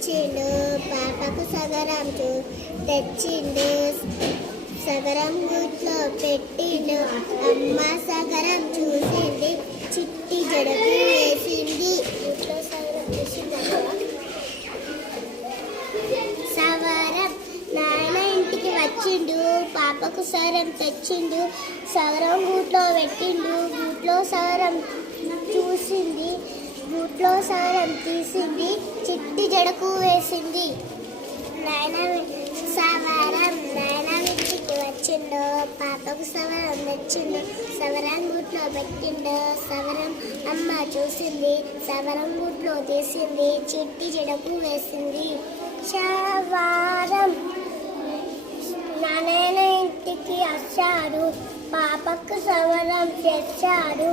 వచ్చిండు పాపకు సగరం తెచ్చిండు సగరం గుట్లో పెట్టిండు అమ్మ సగరం చూసింది చిట్టి జడకు వేసింది సవరం నాయన ఇంటికి వచ్చిండు పాపకు సగరం తెచ్చిండు సగరం గూట్లో పెట్టిండు గూట్లో సగరం చూసింది గూట్లో సగరం తీసింది చిట్టి జడకు వేసింది సవరం నాయన ఇంటికి వచ్చిండు పాపకు సవరం తెచ్చిండు సవరం గూట్లో పెట్టిండు సవరం అమ్మ చూసింది సవరం గూట్లో తీసింది చిట్టి జడకు వేసింది సవరం నాయన ఇంటికి వచ్చాడు పాపకు సవరం తెచ్చాడు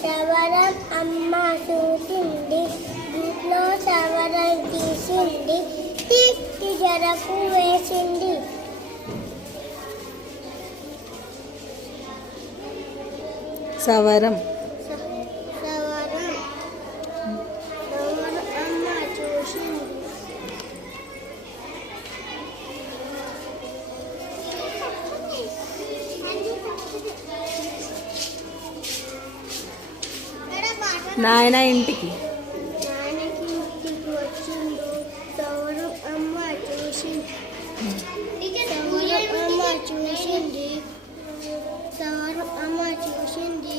సవరం అమ్మ చూసింది గూట్లో సవరం తీసింది చిట్టి జడకు వేసింది సవరం సవరం అమ్మ చూసింది నాయన ఇంటికి నాన్నకి ఇంటికి వచ్చిండు సవరం అమ్మ చూసింది సవరం అమ్మ చూసింది